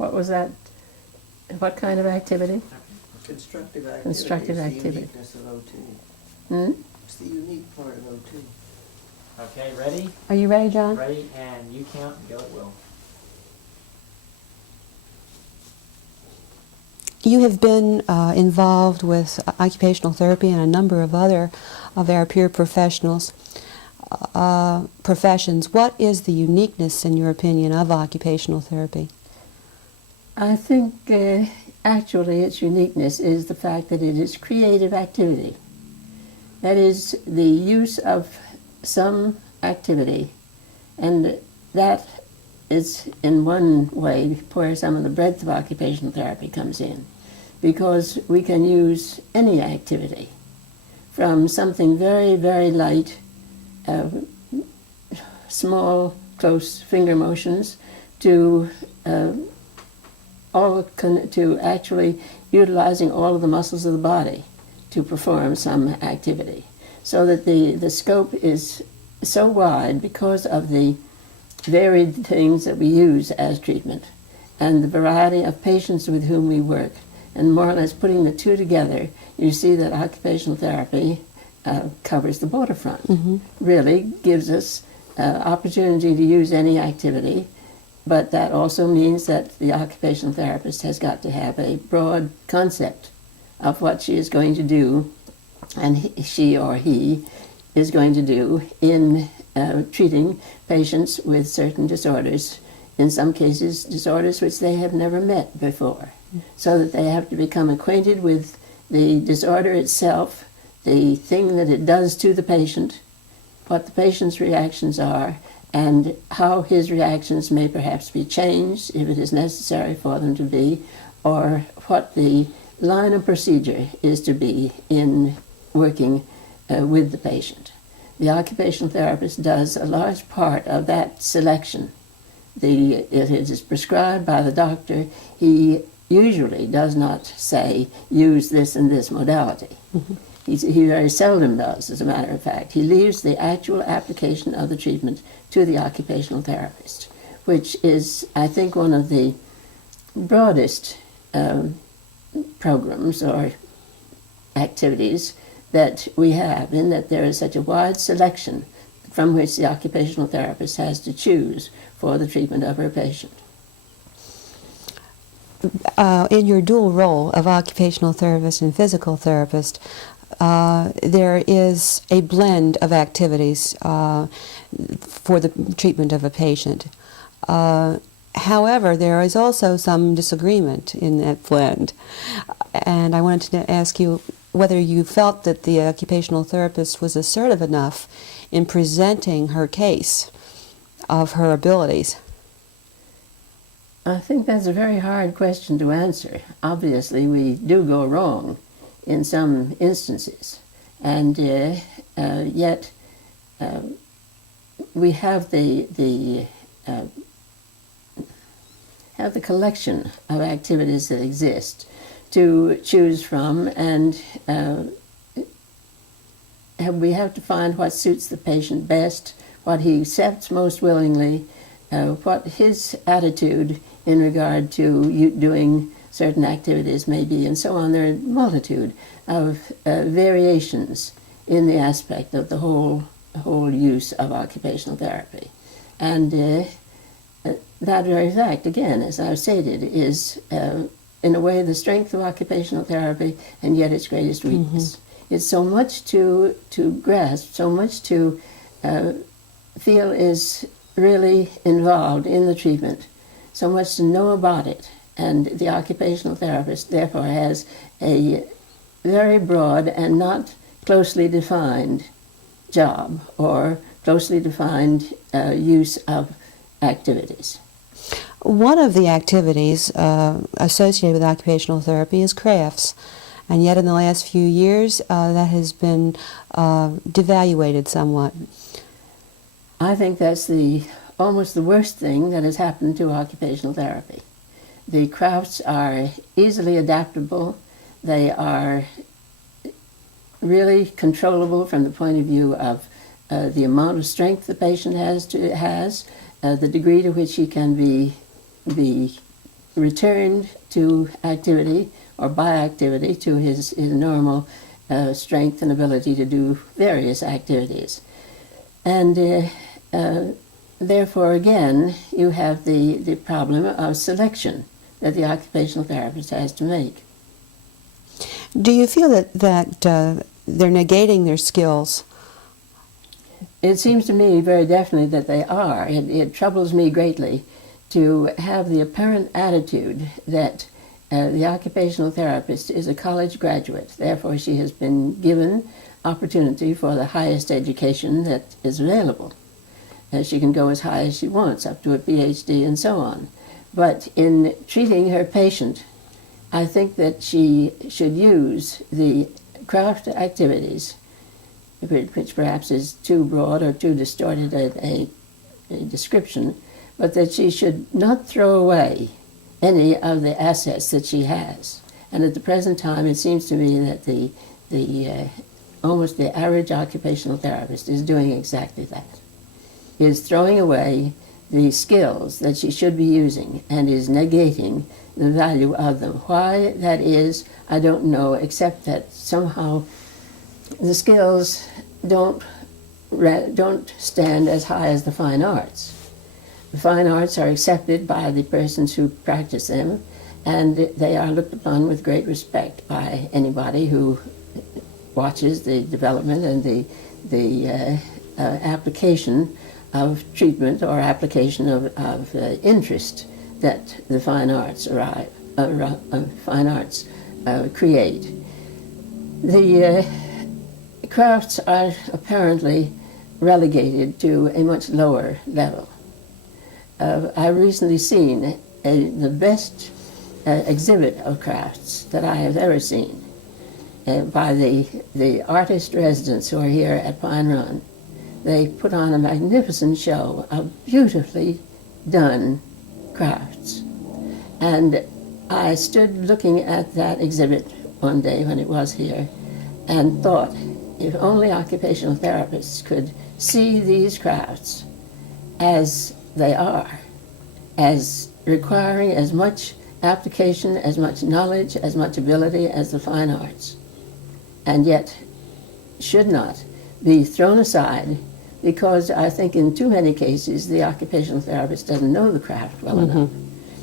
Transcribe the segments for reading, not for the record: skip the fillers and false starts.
What was that? What kind of activity? Constructive activity. Constructive is activity. The uniqueness of O2. Hmm? It's the unique part of O2. Okay, ready? Are you ready, John? Ready, and you count and go at will. You have been involved with occupational therapy and a number of other of our peer professionals, professions. What is the uniqueness, in your opinion, of occupational therapy? I think actually its uniqueness is the fact that it is creative activity. That is the use of some activity, and that is in one way where some of the breadth of occupational therapy comes in, because we can use any activity from something very, very light, small, close finger motions to to actually utilizing all of the muscles of the body to perform some activity. So that the scope is so wide because of the varied things that we use as treatment and the variety of patients with whom we work. And more or less putting the two together, you see that occupational therapy covers the waterfront. Mm-hmm. Really gives us opportunity to use any activity, but that also means that the occupational therapist has got to have a broad concept of what she is going to do, and she or he is going to do in treating patients with certain disorders, in some cases disorders which they have never met before, so that they have to become acquainted with the disorder itself, the thing that it does to the patient, what the patient's reactions are, and how his reactions may perhaps be changed if it is necessary for them to be, or what the line of procedure is to be in working with the patient. The occupational therapist does a large part of that selection. It is prescribed by the doctor. He usually does not say, use this and this modality. Mm-hmm. He very seldom does, as a matter of fact. He leaves the actual application of the treatment to the occupational therapist, which is, I think, one of the broadest programs or activities that we have, in that there is such a wide selection from which the occupational therapist has to choose for the treatment of her patient. In your dual role of occupational therapist and physical therapist, there is a blend of activities for the treatment of a patient. However, there is also some disagreement in that blend. And I wanted to ask you whether you felt that the occupational therapist was assertive enough in presenting her case of her abilities. I think that's a very hard question to answer. Obviously, we do go wrong in some instances, and yet we have the collection of activities that exist to choose from, and we have to find what suits the patient best, what he accepts most willingly, what his attitude in regard to doing certain activities may be, and so on. There are a multitude of variations in the aspect of the whole use of occupational therapy. And that very fact, again, as I've stated, is in a way the strength of occupational therapy, and yet its greatest weakness. Mm-hmm. It's so much to grasp, so much to feel is really involved in the treatment, so much to know about it. And the occupational therapist, therefore, has a very broad and not closely defined job or closely defined use of activities. One of the activities associated with occupational therapy is crafts, and yet in the last few years that has been devaluated somewhat. I think that's almost the worst thing that has happened to occupational therapy. The crafts are easily adaptable. They are really controllable from the point of view of the amount of strength the patient has, the degree to which he can be returned to activity or by activity to his normal strength and ability to do various activities. And therefore, again, you have the problem of selection that the occupational therapist has to make. Do you feel that they're negating their skills? It seems to me very definitely that they are. It troubles me greatly to have the apparent attitude that the occupational therapist is a college graduate. Therefore, she has been given opportunity for the highest education that is available. She can go as high as she wants, up to a PhD and so on. But in treating her patient, I think that she should use the craft activities, which perhaps is too broad or too distorted a description, but that she should not throw away any of the assets that she has. And at the present time, it seems to me that almost the average occupational therapist is doing exactly that, is throwing away the skills that she should be using and is negating the value of them. Why that is, I don't know, except that somehow the skills don't stand as high as the fine arts. The fine arts are accepted by the persons who practice them, and they are looked upon with great respect by anybody who watches the development and the application of treatment or application of interest that the fine arts create. The crafts are apparently relegated to a much lower level. I've recently seen the best exhibit of crafts that I have ever seen by the artist residents who are here at Pine Run. They put on a magnificent show of beautifully done crafts. And I stood looking at that exhibit one day when it was here and thought, if only occupational therapists could see these crafts as they are, as requiring as much application, as much knowledge, as much ability as the fine arts, and yet should not be thrown aside because I think in too many cases the occupational therapist doesn't know the craft well enough.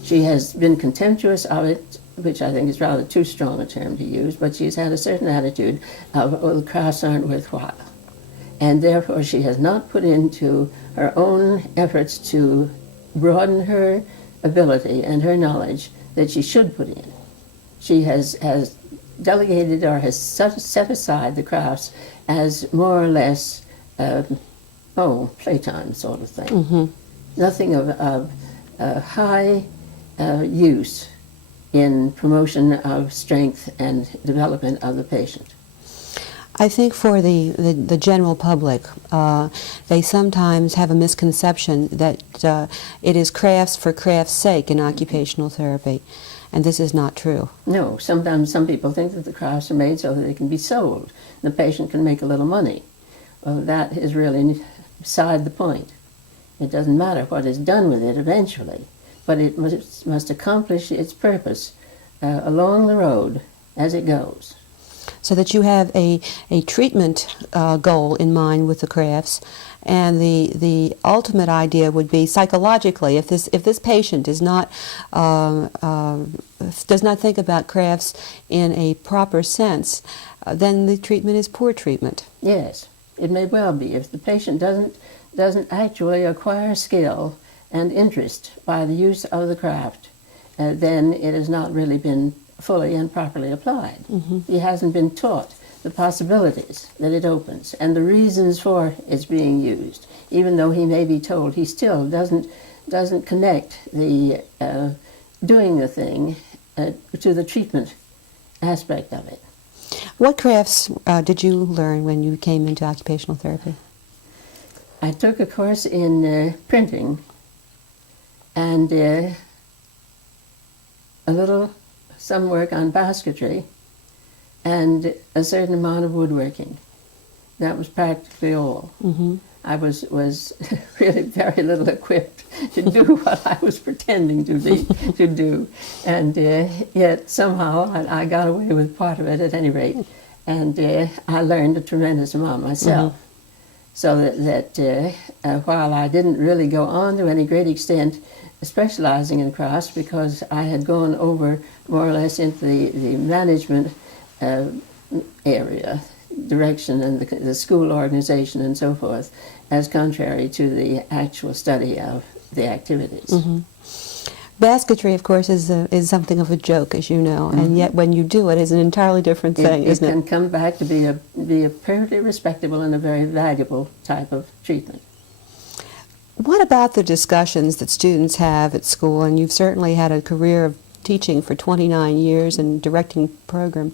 She has been contemptuous of it, which I think is rather too strong a term to use, but she's had a certain attitude of, oh, the crafts aren't worthwhile. And therefore she has not put into her own efforts to broaden her ability and her knowledge that she should put in. She has delegated or has set aside the crafts as more or less playtime sort of thing. Nothing of high use in promotion of strength and development of the patient. I think for the general public, they sometimes have a misconception that it is crafts for craft's sake in occupational therapy, and this is not true. No, sometimes some people think that the crafts are made so that they can be sold. The patient can make a little money. Well, that is really beside the point. It doesn't matter what is done with it eventually, but it must accomplish its purpose along the road as it goes. So that you have a treatment goal in mind with the crafts, and the ultimate idea would be psychologically, if this patient does not think about crafts in a proper sense, then the treatment is poor treatment. Yes, it may well be. If the patient doesn't actually acquire skill and interest by the use of the craft, then it has not really been fully and properly applied. He hasn't been taught the possibilities that it opens and the reasons for its being used. Even though he may be told, he still doesn't connect the doing the thing to the treatment aspect of it. What crafts did you learn when you came into occupational therapy? I took a course in printing and some work on basketry and a certain amount of woodworking. That was practically all. I was really very little equipped to do what I was pretending to do, and yet somehow I got away with part of it at any rate, and I learned a tremendous amount myself. So that while I didn't really go on to any great extent specializing in crafts, because I had gone over more or less into the management area, direction, and the school organization and so forth, as contrary to the actual study of the activities. Basketry, of course, is something of a joke, as you know, and yet when you do it, it's an entirely different thing, isn't it? It can come back to be a perfectly respectable and a very valuable type of treatment. What about the discussions that students have at school? And you've certainly had a career of teaching for 29 years and directing program.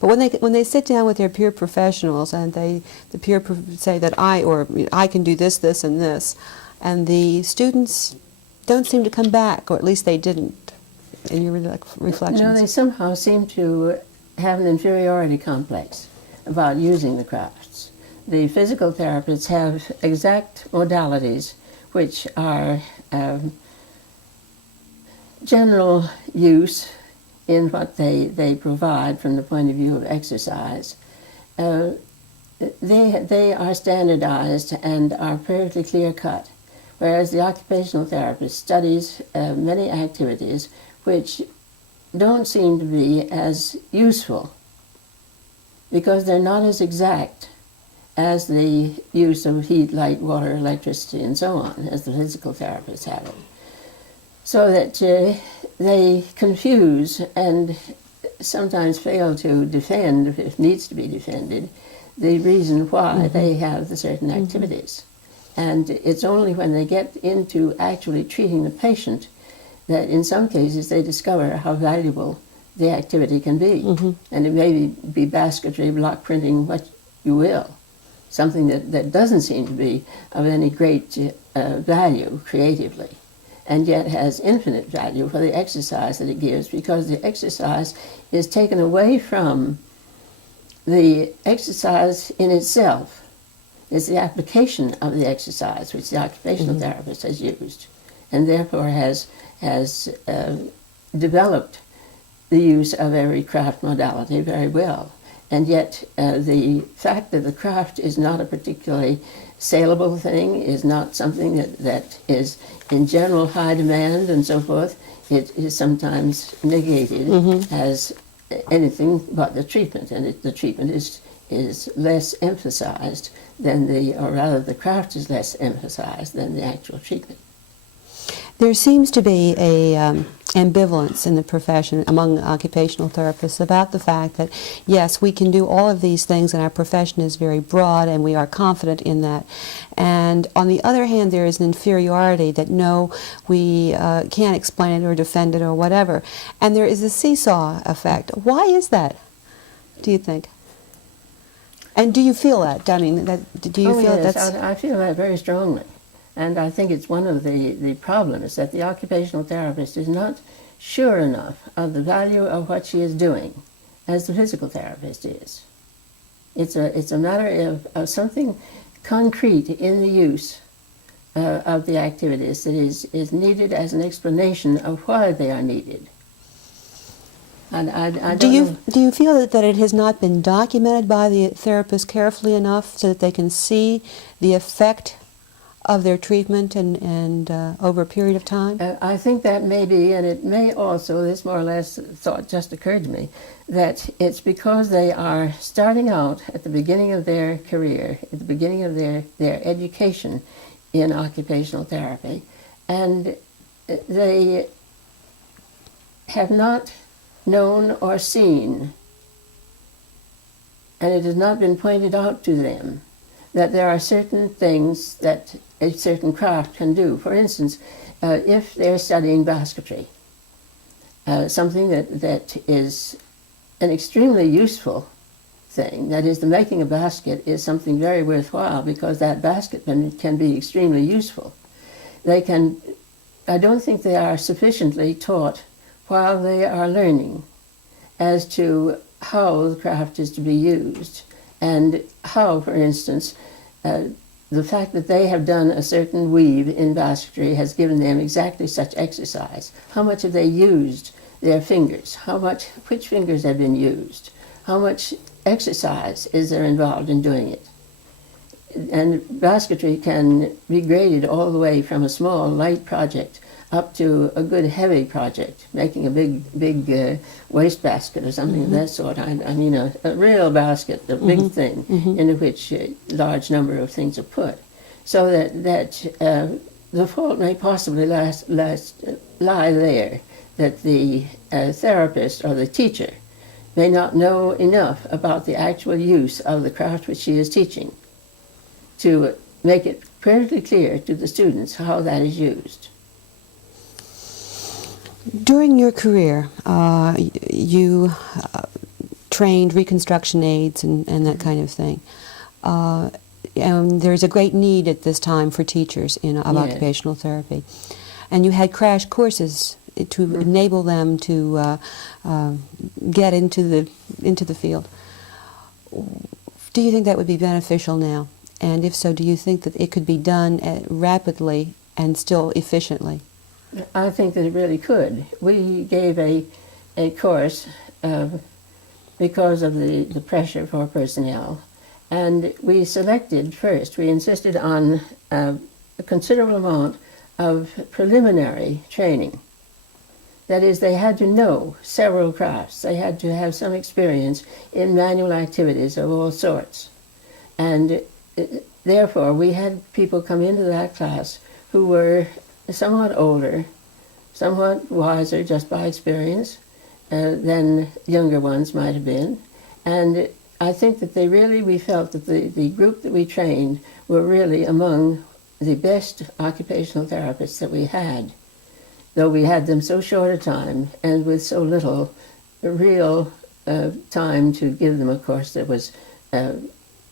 But when they sit down with their peer professionals and the peer say that I can do this, this, and this, and the students don't seem to come back, or at least they didn't, in your reflections. You know, they somehow seem to have an inferiority complex about using the crafts. The physical therapists have exact modalities which are general use in what they provide from the point of view of exercise. They are standardized and are perfectly clear-cut, whereas the occupational therapist studies many activities which don't seem to be as useful because they're not as exact as the use of heat, light, water, electricity, and so on, as the physical therapists have it. So that they confuse and sometimes fail to defend, if it needs to be defended, the reason why they have the certain activities. And it's only when they get into actually treating the patient that in some cases they discover how valuable the activity can be. And it may be basketry, block printing, what you will. Something that doesn't seem to be of any great value creatively, and yet has infinite value for the exercise that it gives, because the exercise is taken away from the exercise in itself. It's the application of the exercise which the occupational therapist has used, and therefore has developed the use of every craft modality very well. And yet the fact that the craft is not a particularly saleable thing, is not something that is in general high demand and so forth, it is sometimes negated as anything but the treatment, and the treatment is less emphasized than or rather the craft is less emphasized than the actual treatment. There seems to be a ambivalence in the profession among occupational therapists about the fact that, yes, we can do all of these things and our profession is very broad and we are confident in that. And on the other hand, there is an inferiority that, no, we can't explain it or defend it or whatever. And there is a seesaw effect. Why is that, do you think? And do you feel that? I mean, do you feel yes, that's... I feel that very strongly. And I think it's one of the problems that the occupational therapist is not sure enough of the value of what she is doing as the physical therapist is. It's a matter of something concrete in the use of the activities that is needed as an explanation of why they are needed. And I do you feel that it has not been documented by the therapist carefully enough so that they can see the effect of their treatment and over a period of time? I think that may be, and it may also, this more or less thought just occurred to me, that it's because they are starting out at the beginning of their career, at the beginning of their education in occupational therapy, and they have not known or seen, and it has not been pointed out to them, that there are certain things that a certain craft can do. For instance, if they're studying basketry, something that is an extremely useful thing, that is, the making a basket is something very worthwhile because that basket can be extremely useful. I don't think they are sufficiently taught while they are learning as to how the craft is to be used and how, for instance, the fact that they have done a certain weave in basketry has given them exactly such exercise. How much have they used their fingers? Which fingers have been used? How much exercise is there involved in doing it? And basketry can be graded all the way from a small, light project up to a good, heavy project, making a big waste basket or something of that sort. I mean, a real basket, a big thing, into which a large number of things are put. So that the fault may possibly lie there, that the therapist or the teacher may not know enough about the actual use of the craft which she is teaching to make it perfectly clear to the students how that is used. During your career, you trained reconstruction aides and that kind of thing. And there's a great need at this time for teachers of occupational therapy. And you had crash courses to enable them to get into the field. Do you think that would be beneficial now? And if so, do you think that it could be done rapidly and still efficiently? I think that it really could. We gave a course because of the pressure for personnel, and we selected first, we insisted on a considerable amount of preliminary training. That is, they had to know several crafts. They had to have some experience in manual activities of all sorts. And therefore, we had people come into that class who were somewhat older, somewhat wiser just by experience than younger ones might have been. And I think that we felt that the group that we trained were really among the best occupational therapists that we had, though we had them so short a time and with so little real time to give them a course that was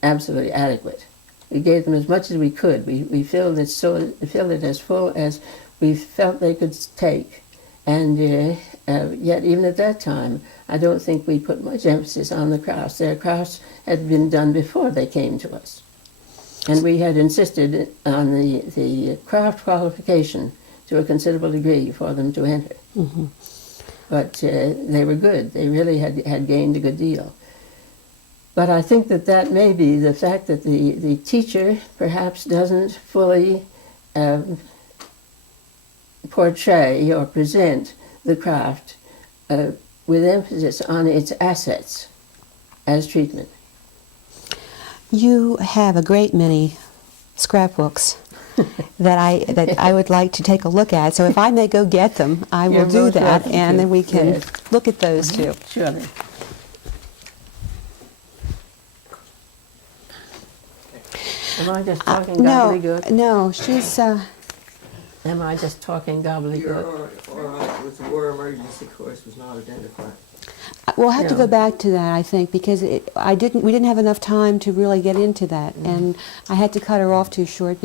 absolutely adequate. We gave them as much as we could. We filled it as full as we felt they could take. And yet, even at that time, I don't think we put much emphasis on the crafts. Their crafts had been done before they came to us. And we had insisted on the craft qualification to a considerable degree for them to enter. Mm-hmm. But they were good. They really had gained a good deal. But I think that may be the fact that the teacher perhaps doesn't fully portray or present the craft with emphasis on its assets as treatment. You have a great many scrapbooks that I would like to take a look at. So if I may go get them, I will do that, and then we can look at those too. Sure. Am I just talking gobbledygook? No, she's... Am I just talking gobbledygook? You're all right with the war emergency course was not identified. We'll have to go back to that, I think, because we didn't have enough time to really get into that, and I had to cut her off too short.